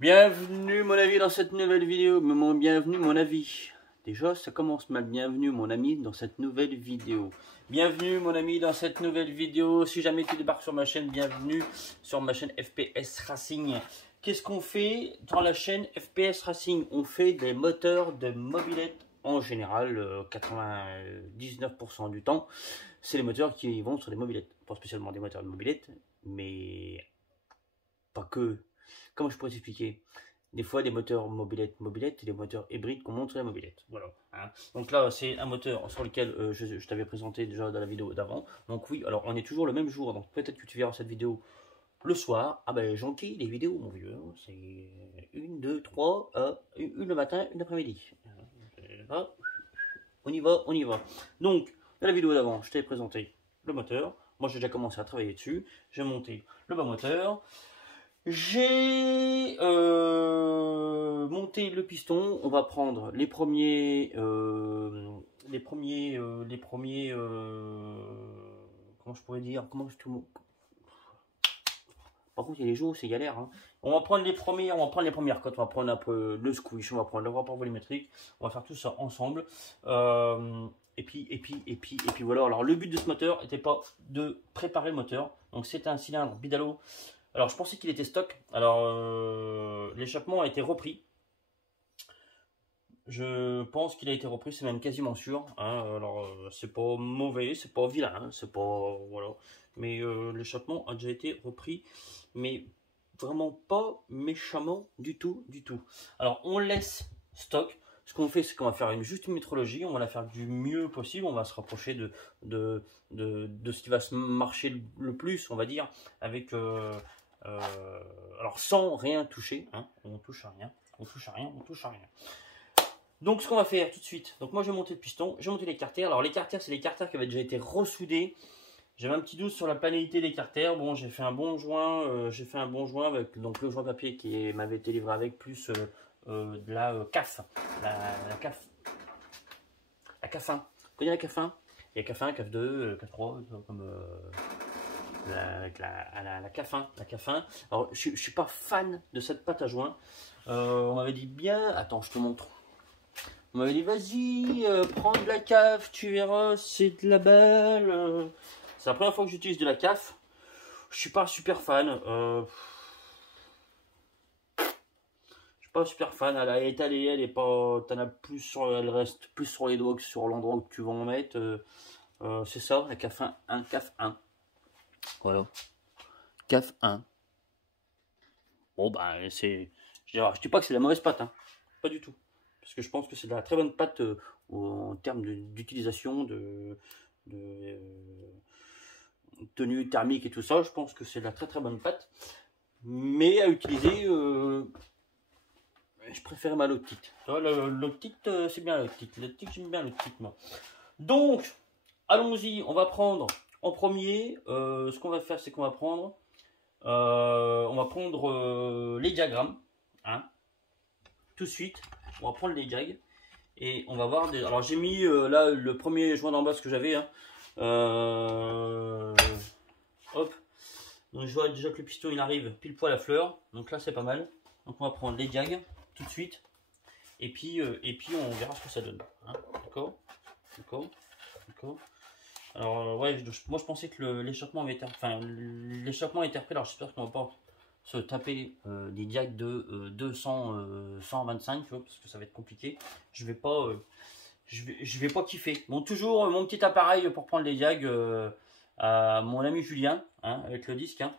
Bienvenue mon avis dans cette nouvelle vidéo, bienvenue mon avis. Déjà ça commence mal, bienvenue mon ami dans cette nouvelle vidéo. Bienvenue mon ami dans cette nouvelle vidéo, si jamais tu débarques sur ma chaîne, bienvenue sur ma chaîne FPS Racing. Qu'est-ce qu'on fait dans la chaîne FPS Racing? On fait des moteurs de mobilette en général, 99% du temps. C'est les moteurs qui vont sur des mobilettes, pas spécialement des moteurs de mobilette, mais pas que. Comment je pourrais t'expliquer? Des fois des moteurs mobilette et des moteurs hybrides qu'on monte sur la mobilette. Voilà. Hein. Donc là c'est un moteur sur lequel je t'avais présenté déjà dans la vidéo d'avant. Donc oui, alors on est toujours le même jour. Donc peut-être que tu verras cette vidéo le soir. Ah ben gentil les vidéos mon vieux. C'est 1, 2, 3, une le matin, une l'après-midi. On y va, on y va. Donc dans la vidéo d'avant, je t'ai présenté le moteur. Moi j'ai déjà commencé à travailler dessus. J'ai monté le bas moteur. J'ai monté le piston. On va prendre les premiers, comment je pourrais dire, par contre il y a les jours c'est galère. Hein. On va prendre les premières cotes. On va prendre un peu le squish, on va prendre le rapport volumétrique. On va faire tout ça ensemble. Et puis voilà. Alors le but de ce moteur n'était pas de préparer le moteur. Donc c'est un cylindre Bidalo. Alors je pensais qu'il était stock, alors l'échappement a été repris. Je pense qu'il a été repris, c'est même quasiment sûr. Hein. Alors c'est pas mauvais, c'est pas vilain, hein. C'est pas voilà. Mais l'échappement a déjà été repris, mais vraiment pas méchamment du tout, du tout. Alors on laisse stock. Ce qu'on fait, c'est qu'on va faire juste une métrologie, on va la faire du mieux possible, on va se rapprocher de ce qui va se marcher le plus, on va dire, avec alors sans rien toucher, hein, on touche à rien, on touche à rien, on touche à rien. Donc ce qu'on va faire tout de suite, donc moi j'ai monté le piston, j'ai monté les carters. Alors les carters, c'est les carters qui avaient déjà été ressoudés. J'avais un petit doute sur la planalité des carters. Bon, j'ai fait un bon joint, avec donc le joint papier qui m'avait été livré avec, plus de la CAF, la CAF 1. Vous connaissez la CAF 1? Il y a CAF 1, CAF 2, CAF 3, comme la CAF 1, la CAF 1. Alors je suis pas fan de cette pâte à joint. On m'avait dit bien, attends je te montre. On m'avait dit vas-y, prends de la CAF, tu verras, c'est de la balle. C'est la première fois que j'utilise de la CAF. Je suis pas super fan. Je suis pas super fan. Elle a étalé, elle est pas. T'en as plus sur, elle reste plus sur les doigts que sur l'endroit où tu vas en mettre. C'est ça, la CAF 1, CAF 1. Voilà. CAF 1. Bon bah c'est. Je dis pas que c'est de la mauvaise pâte, hein. Pas du tout. Parce que je pense que c'est de la très bonne pâte en termes d'utilisation, de tenue thermique et tout ça. Je pense que c'est de la très très bonne pâte. Mais à utiliser, je préfère ma Loctite. L'Loctite, c'est bien Loctite. Loctite, j'aime bien Loctite, moi. Donc, allons-y. On va prendre en premier. Ce qu'on va faire, c'est qu'on va prendre, les diagrammes. Hein. Tout de suite, on va prendre les diags. Et on va voir. Alors, j'ai mis là le premier joint d'en bas, ce que j'avais. Hein. Hop. Donc je vois déjà que le piston il arrive pile poil à fleur. Donc là c'est pas mal. Donc on va prendre les diags tout de suite. Et puis on verra ce que ça donne. Hein. D'accord. D'accord. D'accord. Alors ouais, moi je pensais que l'échappement avait été. Enfin l'échappement était repris. Alors j'espère qu'on va pas se taper des diags de 200 125, tu vois, parce que ça va être compliqué. Je vais pas kiffer. Bon, toujours mon petit appareil pour prendre les diags à mon ami Julien, hein, avec le disque. Hein.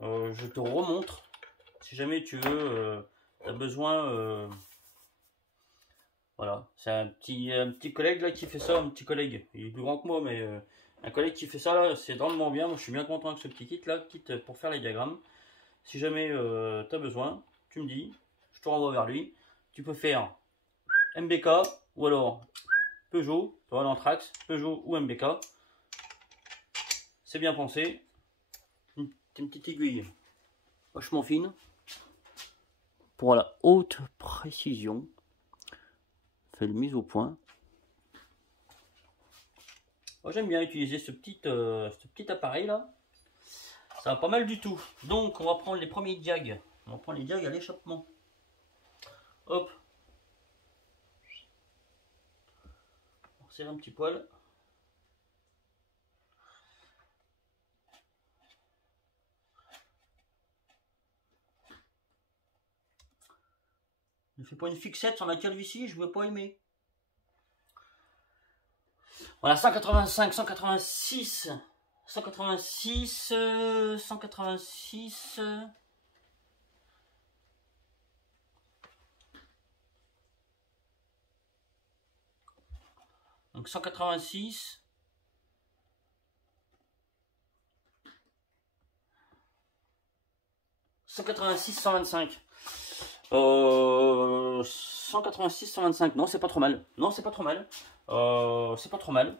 Je te remontre. Si jamais tu veux, tu as besoin. Voilà, c'est un petit collègue là qui fait ça, un petit collègue. Il est plus grand que moi, mais un collègue qui fait ça là, c'est drôlement bien. Moi, je suis bien content avec ce petit kit là, kit pour faire les diagrammes. Si jamais tu as besoin, tu me dis, je te renvoie vers lui. Tu peux faire MBK ou alors Peugeot, tu vois, l'Anthrax, Peugeot ou MBK. C'est bien pensé. Une petite aiguille vachement fine pour la haute précision. Fait le mise au point. Moi j'aime bien utiliser ce petit appareil là. Ça va pas mal du tout. Donc on va prendre les premiers diags On va prendre les diags à l'échappement. Hop. On va serrer un petit poil. Ne fais pas une fixette sur la calvitie, je ne veux pas aimer. Voilà, 185, 186, 186, 186. Donc 186. 186, 125. 186, 125. Non, c'est pas trop mal. Non, c'est pas trop mal. C'est pas trop mal.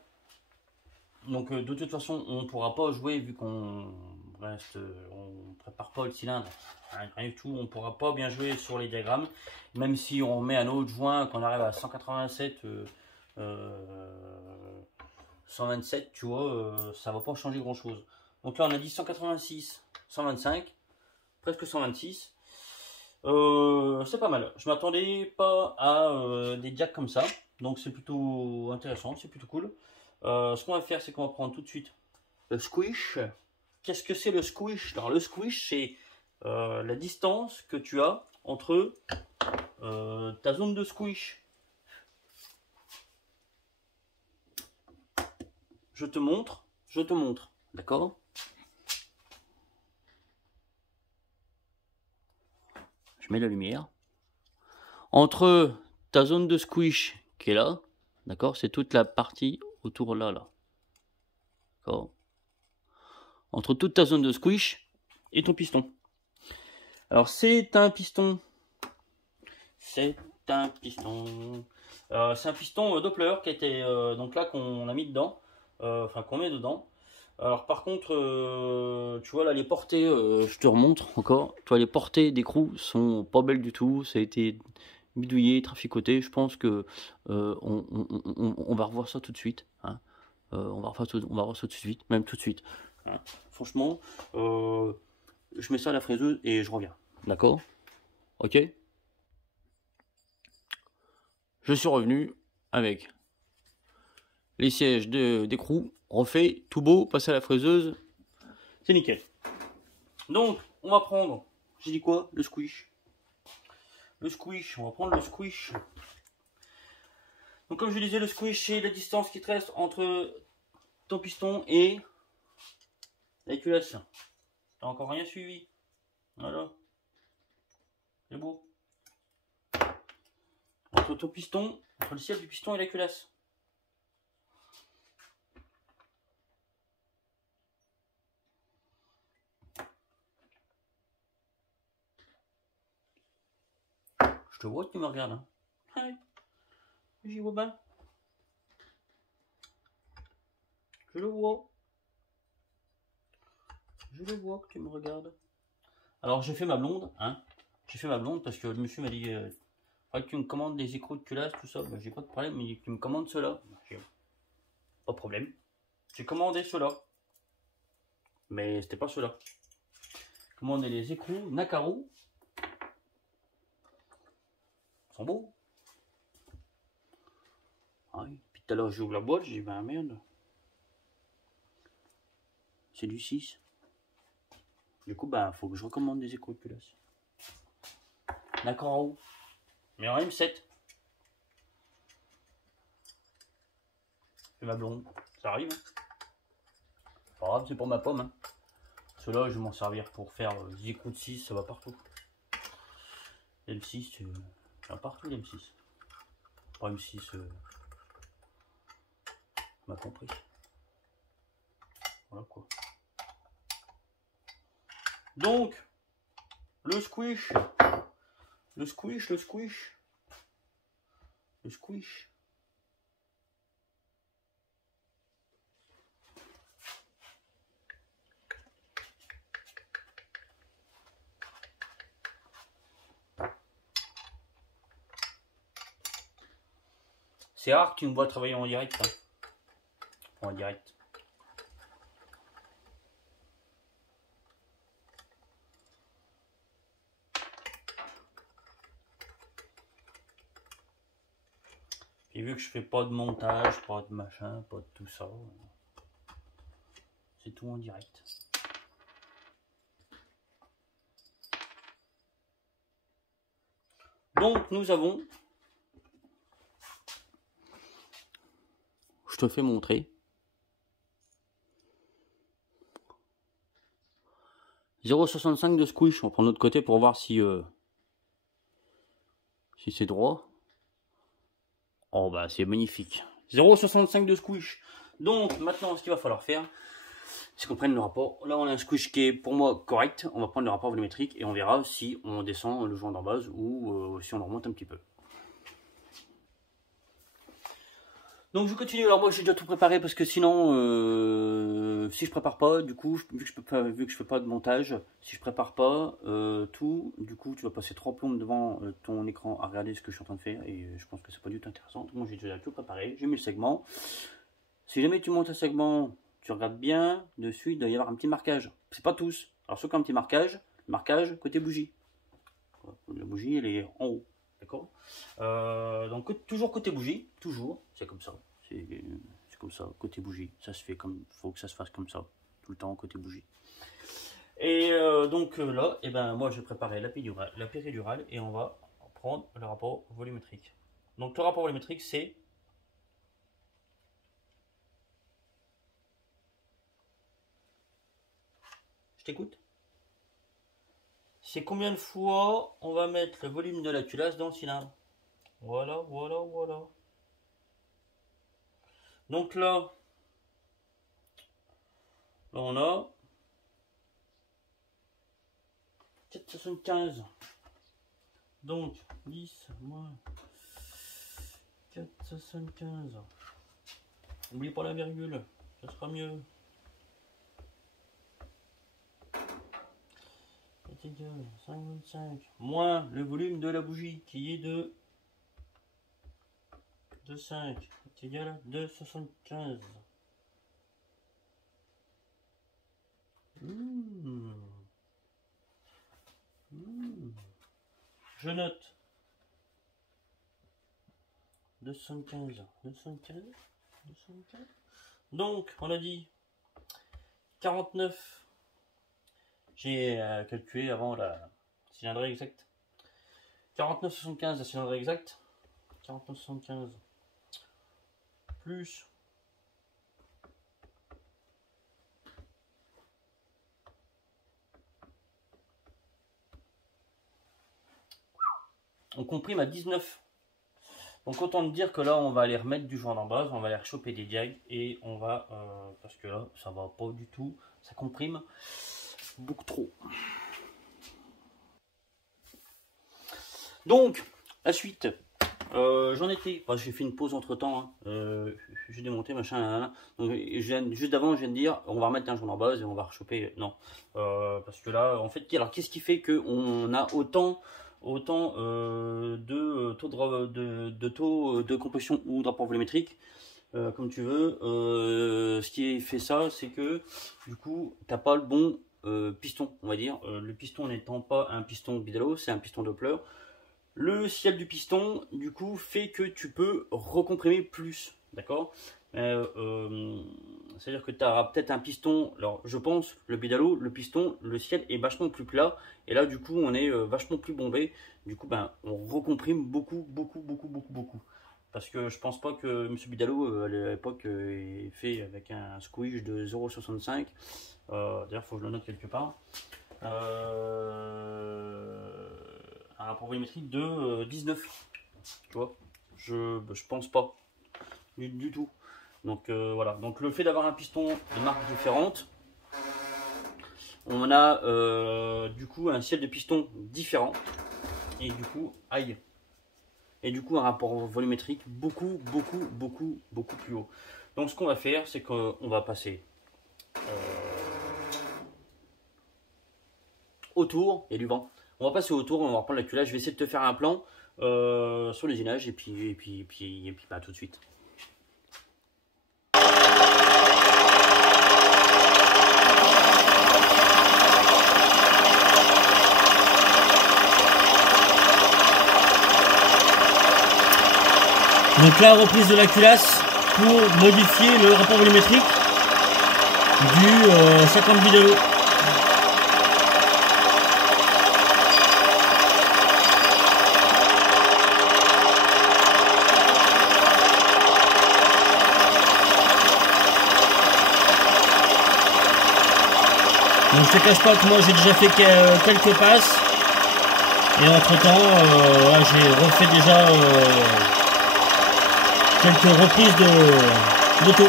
Donc de toute façon, on pourra pas jouer vu qu'on reste, on prépare pas le cylindre. Rien du tout. On pourra pas bien jouer sur les diagrammes. Même si on met un autre joint, qu'on arrive à 187, 127, tu vois, ça va pas changer grand chose. Donc là, on a dit 186, 125, presque 126. C'est pas mal. Je m'attendais pas à des jacks comme ça. Donc c'est plutôt intéressant, c'est plutôt cool. Ce qu'on va faire, c'est qu'on va prendre tout de suite le squish. Qu'est-ce que c'est le squish? Alors le squish, c'est la distance que tu as entre ta zone de squish. Je te montre, d'accord? Je mets la lumière. Entre ta zone de squish qui est là, d'accord? C'est toute la partie autour là, d'accord? Entre toute ta zone de squish et ton piston. Alors c'est un piston. C'est un piston. C'est un piston Doppler qui a été donc là qu'on a mis dedans, enfin qu'on met dedans. Alors par contre, tu vois là les portées, je te remontre encore. Tu vois les portées d'écrou sont pas belles du tout. Ça a été bidouillé, traficoté. Je pense que on va revoir ça tout de suite. Hein. On va revoir ça tout de suite, même tout de suite. Hein. Franchement, je mets ça à la fraiseuse et je reviens. D'accord? Ok? Je suis revenu avec les sièges d'écrou refaits, tout beau, passé à la fraiseuse. C'est nickel. Donc, on va prendre, j'ai dit quoi? Le squish. Le squish, on va prendre le squish. Donc comme je disais, le squish, c'est la distance qui te reste entre ton piston et la culasse. T'as encore rien suivi. Voilà. C'est beau. Entre ton piston, entre le siège du piston et la culasse. Je te vois que tu me regardes. Hein. J'y vois bien. Je le vois. Je le vois que tu me regardes. Alors j'ai fait ma blonde, hein. J'ai fait ma blonde parce que le monsieur m'a dit faudrait que tu me commandes des écrous de culasse, tout ça. Ben, j'ai pas de problème, mais il dit que tu me commandes cela. Ben, pas de problème. J'ai commandé cela. Mais c'était pas cela. J'ai commandé les écrous Nakaro. Ils sont beaux. Ah oui. Puis tout à l'heure j'ouvre la boîte, j'ai dit ben merde. C'est du 6. Du coup, bah, faut que je recommande des écrous de culasse. Nakaro. Mais en M7. C'est ma blonde. Ça arrive. Hein. Pas grave, c'est pour ma pomme. Hein. Ceux-là, je vais m'en servir pour faire des écrous de 6, ça va partout. M6, ça va partout l'M6. Pas M6, on m'a compris. Voilà quoi. Donc, le squish. Le squish, le squish. Le squish. C'est rare que tu me vois travailler en direct. Hein. En direct. Puis vu que je fais pas de montage, pas de machin, pas de tout ça, c'est tout en direct. Donc nous avons, je te fais montrer, 0,65 de squish. On prend de l'autre côté pour voir si c'est droit. Oh bah c'est magnifique. 0,65 de squish. Donc maintenant ce qu'il va falloir faire, c'est qu'on prenne le rapport. Là on a un squish qui est pour moi correct. On va prendre le rapport volumétrique et on verra si on descend le joint d'en base ou si on le remonte un petit peu. Donc je continue. Alors moi j'ai déjà tout préparé parce que sinon si je prépare pas, du coup vu que je fais pas de montage, si je prépare pas tout, du coup tu vas passer 3 plombes devant ton écran à regarder ce que je suis en train de faire et je pense que c'est pas du tout intéressant. Donc moi j'ai déjà tout préparé, j'ai mis le segment. Si jamais tu montes un segment, tu regardes bien dessus, il doit y avoir un petit marquage. C'est pas tous. Alors ceux qui ont un petit marquage côté bougie. La bougie elle est en haut. D'accord. Donc toujours côté bougie, toujours, c'est comme ça. C'est comme ça, côté bougie. Ça se fait comme, faut que ça se fasse comme ça, tout le temps côté bougie. Et donc là, et ben moi je vais préparer la péridurale et on va prendre le rapport volumétrique. Donc le rapport volumétrique c'est t'écoute. C'est combien de fois on va mettre le volume de la culasse dans le cylindre. Voilà, voilà, voilà. Donc là on a 4,75. Donc 10 moins 4,75. N'oublie pas la virgule, ça sera mieux. C'est égal 5,25 moins le volume de la bougie qui est de 2,5 est égal à 2,75. Je note 2,75. Donc on a dit 49. J'ai calculé avant la cylindrée exacte. 49,75 la cylindrée exacte. 49,75 plus on comprime à 19. Donc autant te dire que là on va aller remettre du joint d'en base, on va aller choper des diags et on va parce que là ça va pas du tout, ça comprime beaucoup trop. Donc la suite, j'en étais, j'ai fait une pause entre temps, hein. J'ai démonté machin, donc, juste avant je viens de dire on va remettre un joint d'en base et on va rechoper, non, parce que là en fait, alors qu'est-ce qui fait qu'on a autant de taux de compression ou de rapport volumétrique, comme tu veux. Ce qui fait ça, c'est que du coup t'as pas le bon piston, on va dire. Le piston n'étant pas un piston Bidalo, c'est un piston Doppler. Le ciel du piston du coup fait que tu peux recomprimer plus, d'accord. C'est-à-dire que tu auras peut-être un piston, alors je pense, le Bidalo, le piston, le ciel est vachement plus plat, et là du coup on est vachement plus bombé, du coup ben, on recomprime beaucoup. Parce que je pense pas que M. Bidalo à l'époque est fait avec un squish de 0,65, d'ailleurs il faut que je le note quelque part, un rapport volumétrique de 19, tu vois, je pense pas du tout. Donc voilà, donc le fait d'avoir un piston de marque différente, on a du coup un ciel de piston différent et du coup aïe, et du coup un rapport volumétrique beaucoup plus haut. Donc ce qu'on va faire, c'est qu'on va passer autour, il y a du vent, on va passer autour, on va reprendre la culasse, je vais essayer de te faire un plan sur l'usinage et puis bah, tout de suite. Donc là, reprise de la culasse pour modifier le rapport volumétrique du 50 bidalo. Donc je te cache pas que moi j'ai déjà fait quelques passes et entre temps là, j'ai refait déjà quelques reprises d'auto.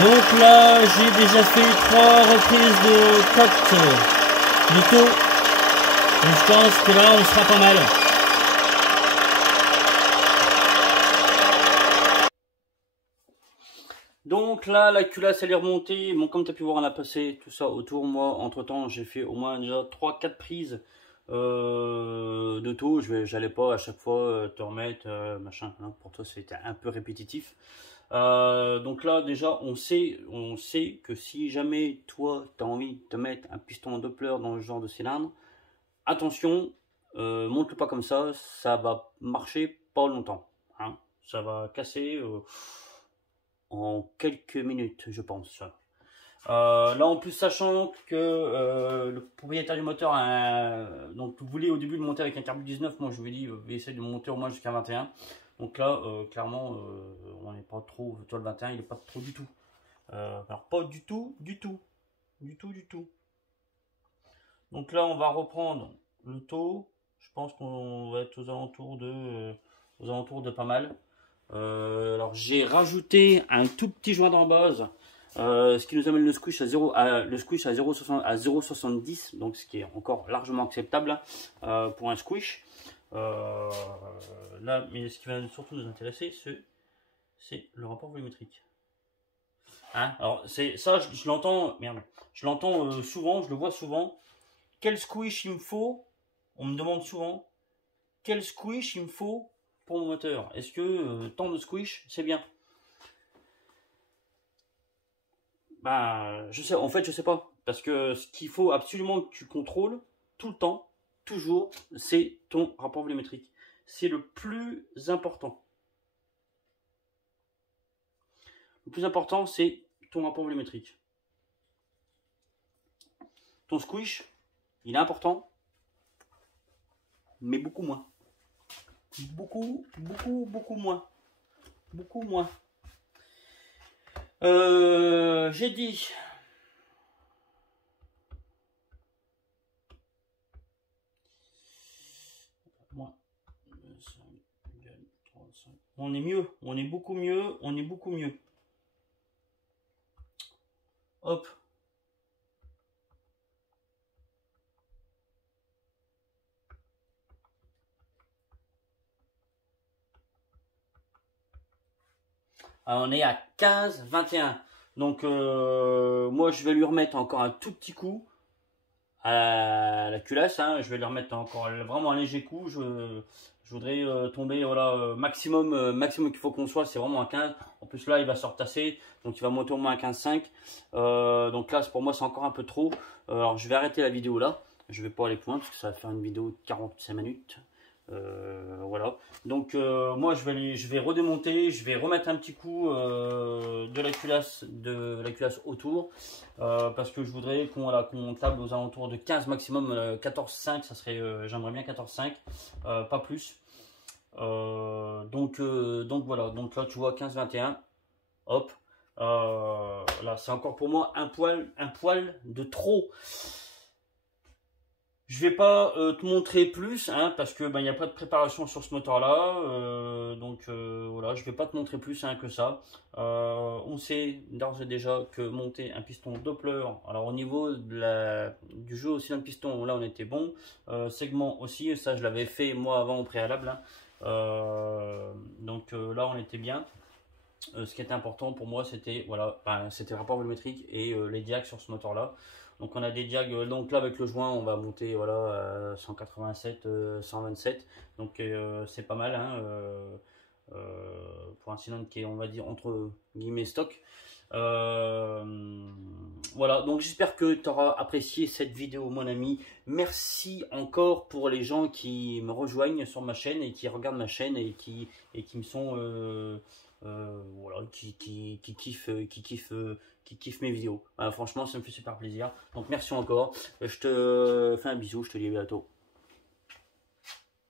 Donc là, j'ai déjà fait 3 reprises de cote de taux. Donc je pense que là, on sera pas mal. Donc là, la culasse, elle est remontée. Bon, comme tu as pu voir, on a passé tout ça autour. Moi, entre-temps, j'ai fait au moins déjà 3-4 prises de taux. J'allais pas à chaque fois te remettre machin. Hein, pour toi, c'était un peu répétitif. Donc là déjà on sait que si jamais toi tu as envie de te mettre un piston Doppler dans le genre de cylindre, attention, monte-le pas comme ça va marcher pas longtemps, hein. Ça va casser en quelques minutes je pense. Là en plus sachant que le propriétaire du moteur donc vous voulez au début le monter avec un carbu 19, moi je lui ai dit essayer de monter au moins jusqu'à 21. Donc là, clairement, on n'est pas trop, toi le 21, il n'est pas trop du tout. Alors pas du tout. Donc là, on va reprendre le taux. Je pense qu'on va être aux alentours de pas mal. Alors j'ai rajouté un tout petit joint d'embase, ce qui nous amène le squish à 0,70, donc ce qui est encore largement acceptable pour un squish. Là, mais ce qui va surtout nous intéresser, c'est le rapport volumétrique. Hein, alors, c'est ça, je l'entends, merde, je l'entends souvent, je le vois souvent. Quel squish il me faut? On me demande souvent quel squish il me faut pour mon moteur. Est-ce que tant de squish, c'est bien? Bah, je sais, en fait, je sais pas. Parce que ce qu'il faut absolument que tu contrôles tout le temps, toujours, c'est ton rapport volumétrique. C'est le plus important. Le plus important, c'est ton rapport volumétrique. Ton squish, il est important, mais beaucoup moins. Beaucoup moins. Beaucoup moins. J'ai dit... On est mieux, on est beaucoup mieux, on est beaucoup mieux. Hop. Alors on est à 15, 21. Donc moi je vais lui remettre encore un tout petit coup à la culasse. Hein. Je vais lui remettre encore vraiment un léger coup. Je voudrais tomber voilà, maximum qu'il faut qu'on soit, c'est vraiment un 15. En plus là il va se retasser, donc il va monter au moins à 15,5. Donc là pour moi c'est encore un peu trop. Alors je vais arrêter la vidéo là. Je vais pas aller plus loin parce que ça va faire une vidéo de 45 minutes. Voilà, donc moi je vais redémonter, je vais remettre un petit coup de la culasse autour parce que je voudrais qu'on table aux alentours de 15 maximum, 14,5 ça serait, j'aimerais bien 14,5 pas plus. Donc voilà, donc là tu vois 15,21, hop. Là, c'est encore pour moi un poil de trop. Je vais pas te montrer plus, hein, parce que il n'y a pas de préparation sur ce moteur-là, voilà, je vais pas te montrer plus hein, que ça. On sait d'ores et déjà que monter un piston Doppler, alors au niveau du jeu aussi d'un piston, là on était bon. Segment aussi, ça je l'avais fait moi avant au préalable, hein. Là on était bien. Ce qui était important pour moi, c'était voilà, c'était le rapport volumétrique et les diags sur ce moteur-là. Donc on a des diags, donc là avec le joint, on va monter voilà, à 187, 127. Donc c'est pas mal hein, pour un cylindre qui est, on va dire, entre guillemets stock. Voilà, donc j'espère que tu auras apprécié cette vidéo mon ami. Merci encore pour les gens qui me rejoignent sur ma chaîne et qui regardent ma chaîne et qui me sont voilà, qui kiffent mes vidéos. Franchement, ça me fait super plaisir. Donc merci encore. Je te fais un bisou, je te dis à bientôt.